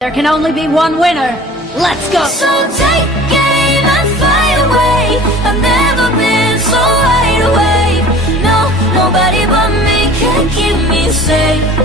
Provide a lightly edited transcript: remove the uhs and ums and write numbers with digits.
There can only be one winner. Let's go! So take aim and fly away. I've never been so wide awake. No, nobody but me can keep me safe.